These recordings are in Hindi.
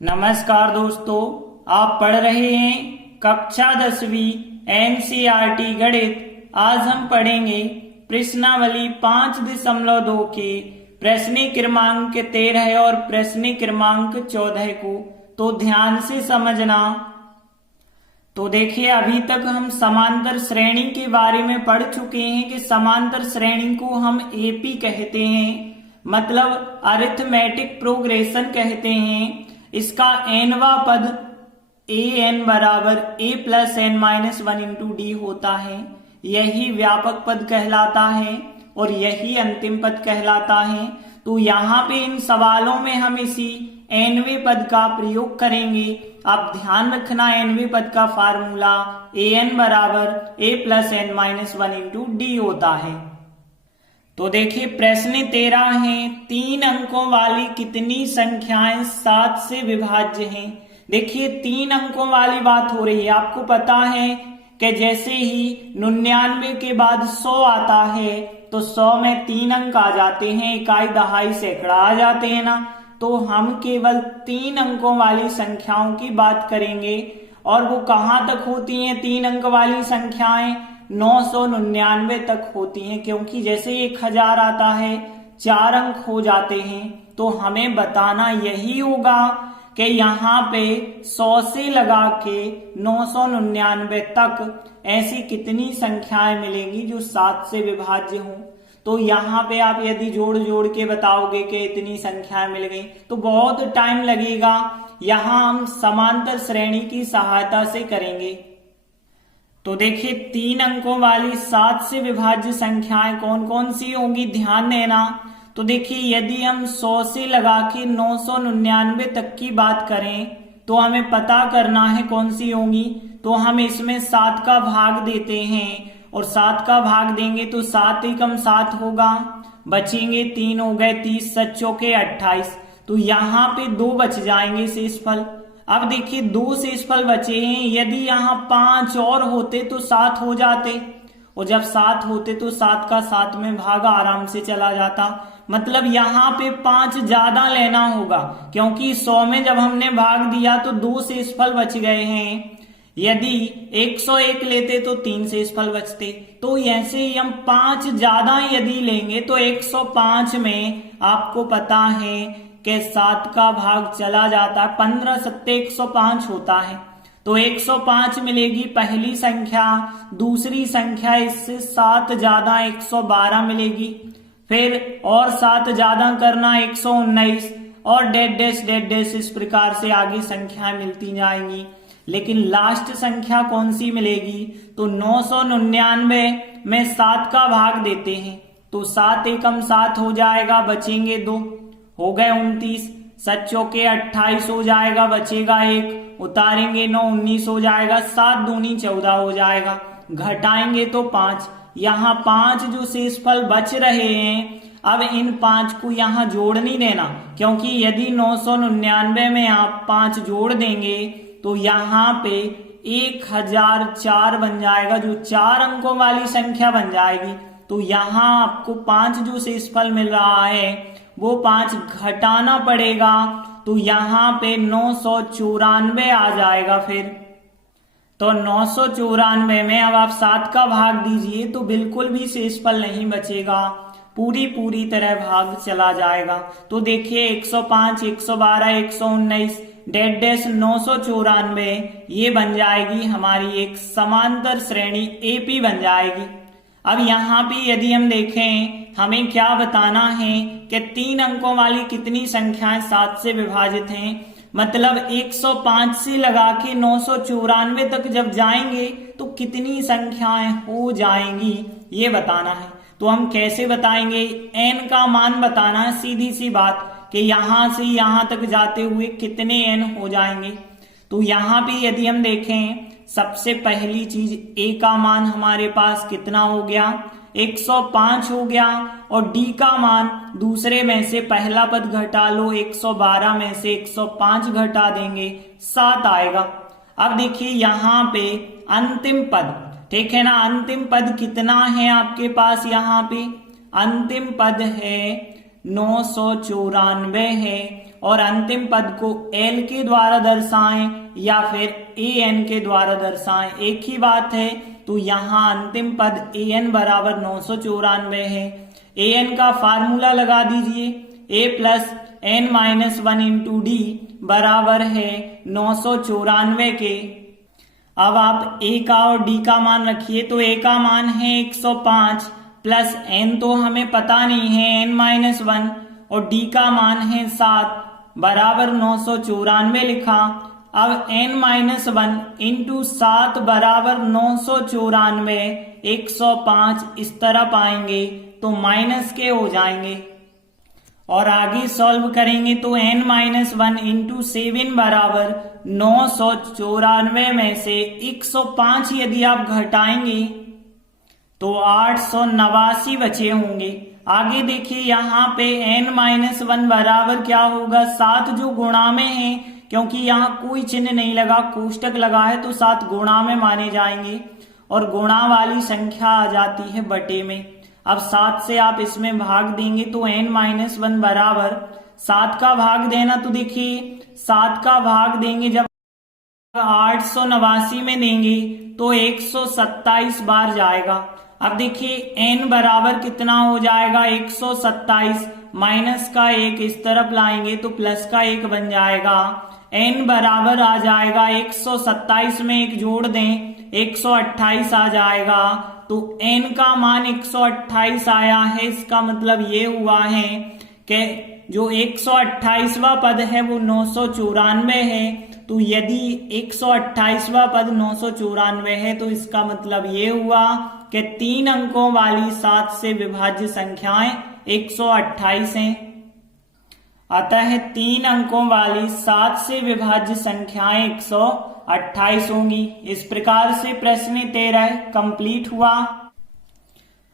नमस्कार दोस्तों, आप पढ़ रहे हैं कक्षा 10वीं एनसीईआरटी गणित। आज हम पढ़ेंगे प्रश्नावली 5.2 के प्रश्न क्रमांक 13 और प्रश्न क्रमांक 14 को। तो ध्यान से समझना। तो देखिए, अभी तक हम समांतर श्रेणी के बारे में पढ़ चुके हैं कि समांतर श्रेणी को हम एपी कहते हैं, मतलब अरिथमेटिक प्रोग्रेशन कहते हैं। इसका एनवा पद ए एन बराबर a plus n minus 1 into d होता है। यही व्यापक पद कहलाता है और यही अंतिम पद कहलाता है। तो यहाँ पे इन सवालों में हम इसी एनवे पद का प्रयोग करेंगे। आप ध्यान रखना, एनवे पद का फार्मूला ए एन बराबर a plus n minus 1 into d होता है। तो देखिए, प्रश्न 13 है, 3 अंकों वाली कितनी संख्याएं 7 से विभाज्य हैं। देखिए, 3 अंकों वाली बात हो रही है। आपको पता है कि जैसे ही 99 के बाद 100 आता है तो 100 में 3 अंक आ जाते हैं, इकाई, दहाई, सैकड़ा आ जाते हैं ना। तो हम केवल 3 अंकों वाली संख्याओं की बात करेंगे। और वो कहां तक होती हैं 3 अंक वाली संख्याएं? 999 तक होती हैं, क्योंकि जैसे 1000 आता है 4 अंक हो जाते हैं। तो हमें बताना यही होगा कि यहाँ पे 100 से लगा के 999 तक ऐसी कितनी संख्याएं मिलेंगी जो 7 से विभाज्य हों। तो यहाँ पे आप यदि जोड़ जोड़ के बताओगे कि इतनी संख्याएं मिल गई तो बहुत टाइम लगेगा। यहाँ हम समांतर श्रेणी की सहायता से करेंगे। तो देखिए, 3 अंकों वाली 7 से विभाज्य संख्याएं कौन कौन सी होंगी, ध्यान देना। तो देखिए, यदि हम 100 से लगा के 999 तक की बात करें तो हमें पता करना है कौन सी होंगी। तो हम इसमें 7 का भाग देते हैं और 7 का भाग देंगे तो 7 एकम 7 होगा, बचेंगे 3 हो गए, 30 7 चौके 28। तो यहाँ पे 2 बच जाएंगे शेषफल। अब देखिए, 2 शेषफल बचे हैं। यदि यहाँ 5 और होते तो 7 हो जाते, और जब 7 होते तो 7 का 7 में भाग आराम से चला जाता। मतलब यहाँ पे 5 ज्यादा लेना होगा, क्योंकि 100 में जब हमने भाग दिया तो 2 शेषफल बच गए हैं। यदि 101 लेते तो 3 शेषफल बचते। तो ऐसे ही हम 5 ज्यादा यदि लेंगे तो 105 में आपको पता है कि 7 का भाग चला जाता है, 15 सत्ते 105 होता है। तो 105 मिलेगी पहली संख्या। दूसरी संख्या इससे 7 ज्यादा 112 मिलेगी। फिर और 7 ज्यादा करना 119, और डेड डैश इस प्रकार से आगे संख्याएं मिलती जाएंगी। लेकिन लास्ट संख्या कौन सी मिलेगी? तो 999 में 7 का भाग देते हैं तो 7 एकम 7 हो जाएगा, बचेंगे 2, हो गए 29, 7 चौके 28 हो जाएगा, बचेगा 1, उतारेंगे 9, 19 हो जाएगा, 7 दूनी 14 हो जाएगा, घटाएंगे तो 5। यहाँ 5 जो शेषफल बच रहे हैं, अब इन 5 को यहाँ जोड़ नहीं देना, क्योंकि यदि 999 में आप 5 जोड़ देंगे तो यहाँ पे 1004 बन जाएगा, जो 4 अंकों वाली संख्या बन जाएगी। तो यहाँ आपको 5 जो शेषफल मिल रहा है वो 5 घटाना पड़ेगा, तो यहाँ पे 994 आ जाएगा। फिर तो 994 में अब आप 7 का भाग दीजिए तो बिल्कुल भी शेषफल नहीं बचेगा, पूरी तरह भाग चला जाएगा। तो देखिए, 105, 112, 119, डेड डैश 994, ये बन जाएगी हमारी एक समांतर श्रेणी एपी बन जाएगी। अब यहाँ पे यदि हम देखें, हमें क्या बताना है कि 3 अंकों वाली कितनी संख्याएं 7 से विभाजित हैं। मतलब 105 से लगा के 994 तक जब जाएंगे तो कितनी संख्याएं हो जाएंगी, ये बताना है। तो हम कैसे बताएंगे? n का मान बताना है, सीधी सी बात, कि यहां से यहां तक जाते हुए कितने n हो जाएंगे। तो यहाँ पे यदि हम देखें, सबसे पहली चीज a का मान हमारे पास कितना हो गया? 105 हो गया। और d का मान दूसरे में से पहला पद घटा लो, 112 में से 105 घटा देंगे, 7 आएगा। अब देखिए, यहाँ पे अंतिम पद, ठीक है ना, अंतिम पद कितना है आपके पास? यहाँ पे अंतिम पद है 994 है, और अंतिम पद को एल के द्वारा दर्शाएं या फिर ए एन के द्वारा दर्शाएं, एक ही बात है। तो यहाँ अंतिम पद ए एन बराबर 994 है। ए एन का फार्मूला लगा दीजिए, a plus n minus 1 into d बराबर है 994 के। अब आप ए का और डी का मान रखिए, तो ए का मान है 105 प्लस एन तो हमें पता नहीं है एन माइनस 1, और डी का मान है 7 बराबर 994 लिखा। अब n माइनस 1 इंटू 7 बराबर 994, 105 इस तरह पाएंगे तो माइनस के हो जाएंगे। और आगे सॉल्व करेंगे तो n माइनस 1 इंटू 7 बराबर 994 में से 105 यदि आप घटाएंगे तो 889 बचे होंगे। आगे देखिए यहाँ पे n माइनस 1 बराबर क्या होगा, 7 जो गुणा में है, क्योंकि यहाँ कोई चिन्ह नहीं लगा, कोष्टक लगा है, तो 7 गुणा में माने जाएंगे और गुणा वाली संख्या आ जाती है बटे में। अब 7 से आप इसमें भाग देंगे तो n माइनस 1 बराबर 7 का भाग देना, तो देखिए 7 का भाग देंगे जब 889 में देंगे तो 127 बार जाएगा। अब देखिए n बराबर कितना हो जाएगा, 127 माइनस का 1 इस तरफ लाएंगे तो प्लस का 1 बन जाएगा। n बराबर आ जाएगा 127 में 1 जोड़ दें 128 आ जाएगा। तो n का मान 128 आया है, इसका मतलब ये हुआ है कि जो 128वां पद है वो 994 है। तो यदि 128वां पद 994 है तो इसका मतलब ये हुआ कि 3 अंकों वाली 7 से विभाज्य संख्याएं 128 हैं। अतः 3 अंकों वाली 7 से विभाज्य संख्याएं 128 होंगी। इस प्रकार से प्रश्न 13 कंप्लीट हुआ।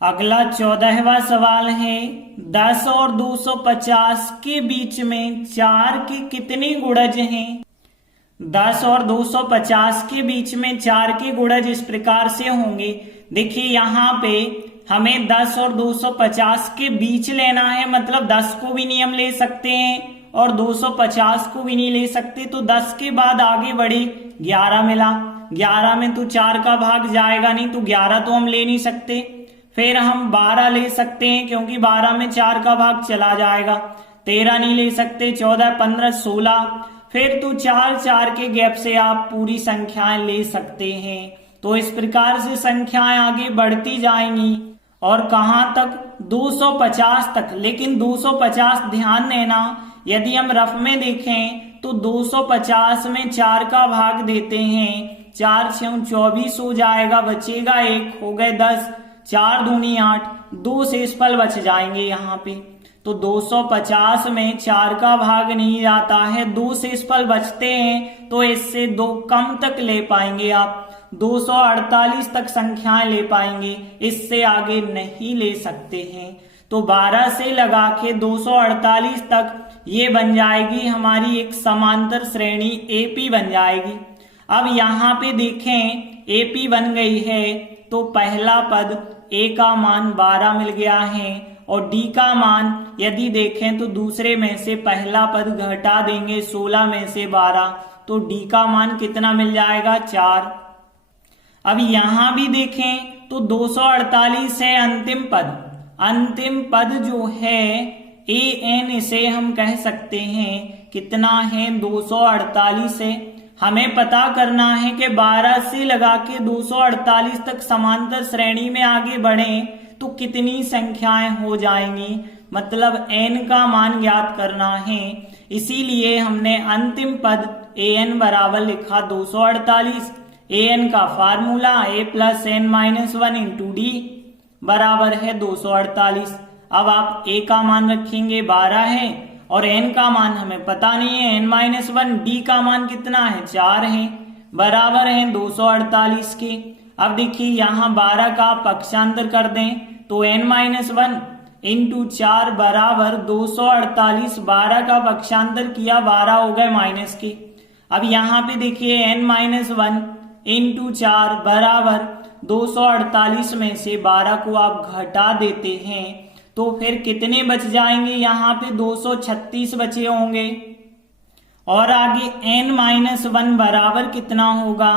अगला 14वां सवाल है, 10 और 250 के बीच में 4 के कितने गुणज हैं? 10 और 250 के बीच में 4 के गुणज इस प्रकार से होंगे। देखिए यहाँ पे हमें 10 और 250 के बीच लेना है, मतलब 10 को भी नहीं हम ले सकते हैं और 250 को भी नहीं ले सकते। तो 10 के बाद आगे बढ़े 11 मिला, 11 में तो 4 का भाग जाएगा नहीं, तो 11 तो हम ले नहीं सकते। फिर हम 12 ले सकते हैं क्योंकि 12 में 4 का भाग चला जाएगा। 13 नहीं ले सकते, 14, 15, 16। फिर तो 4 के गैप से आप पूरी संख्याएं ले सकते हैं। तो इस प्रकार से संख्याएं आगे बढ़ती जाएंगी और कहां तक, 250 तक। लेकिन 250 ध्यान देना, यदि हम रफ में देखें तो 250 में 4 का भाग देते हैं, 4 6 24 हो जाएगा, बचेगा 1, हो गए 10, 4 दूनी 8, 2 शेषफल बच जाएंगे यहाँ पे। तो 250 में 4 का भाग नहीं जाता है, 2 शेषफल बचते हैं, तो इससे 2 कम तक ले पाएंगे आप, 248 तक संख्याएं ले पाएंगे, इससे आगे नहीं ले सकते हैं। तो 12 से लगा के 248 तक ये बन जाएगी हमारी एक समांतर श्रेणी एपी बन जाएगी। अब यहाँ पे देखें एपी बन गई है तो पहला पद ए का मान 12 मिल गया है और डी का मान यदि देखें तो दूसरे में से पहला पद घटा देंगे 16 में से 12, तो डी का मान कितना मिल जाएगा, 4। अब यहां भी देखें तो 248 है अंतिम पद। अंतिम पद जो है ए एन, इसे हम कह सकते हैं कितना है, 248 है। हमें पता करना है कि 12 से लगा के 248 तक समांतर श्रेणी में आगे बढ़े तो कितनी संख्याएं हो जाएंगी, मतलब n का मान ज्ञात करना है। इसीलिए हमने अंतिम पद an बराबर लिखा 248। an का formula a plus n minus 1 into d बराबर है 248। अब आप a का मान रखेंगे 12 है और n का मान हमें पता नहीं है, n माइनस 1, डी का मान कितना है, 4 है, बराबर है 248 के। अब देखिए यहाँ 12 का पक्षांतर कर दें तो n माइनस 1 इंटू 4 बराबर 248, 12 का पक्षांतर किया 12 हो गए माइनस के। अब यहाँ पे देखिए n माइनस 1 इंटू 4 बराबर 248 में से 12 को आप घटा देते हैं तो फिर कितने बच जाएंगे, यहाँ पे 236 बचे होंगे। और आगे n-1 बराबर कितना होगा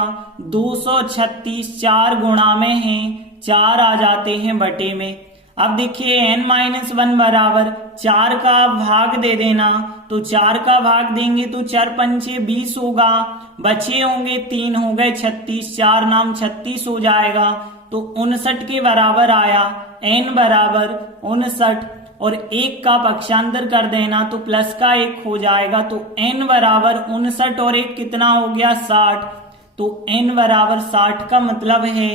236, 4 गुणा में है 4 आ जाते हैं बटे में। अब देखिए n-1 बराबर 4 का भाग दे देना, तो 4 का भाग देंगे तो 4 पंचे 20 होगा, बचे होंगे 3 हो गए 36, 4 नाम 36 हो जाएगा, तो 59 के बराबर आया। n बराबर 59 और 1 का पक्षांतर कर देना तो प्लस का 1 हो जाएगा, तो n बराबर 59 और 1 कितना हो गया 60, तो n बराबर 60 का मतलब है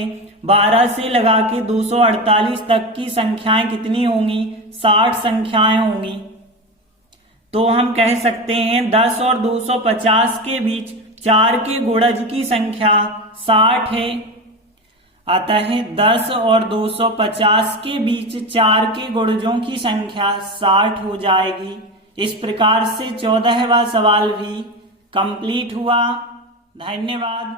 12 से लगा के 248 तक की संख्याएं कितनी होंगी 60 संख्याएं होंगी। तो हम कह सकते हैं 10 और 250 के बीच 4 के गुणज की संख्या 60 है। अतः 10 और 250 के बीच 4 के गुणजों की संख्या 60 हो जाएगी। इस प्रकार से 14वां सवाल भी कंप्लीट हुआ। धन्यवाद।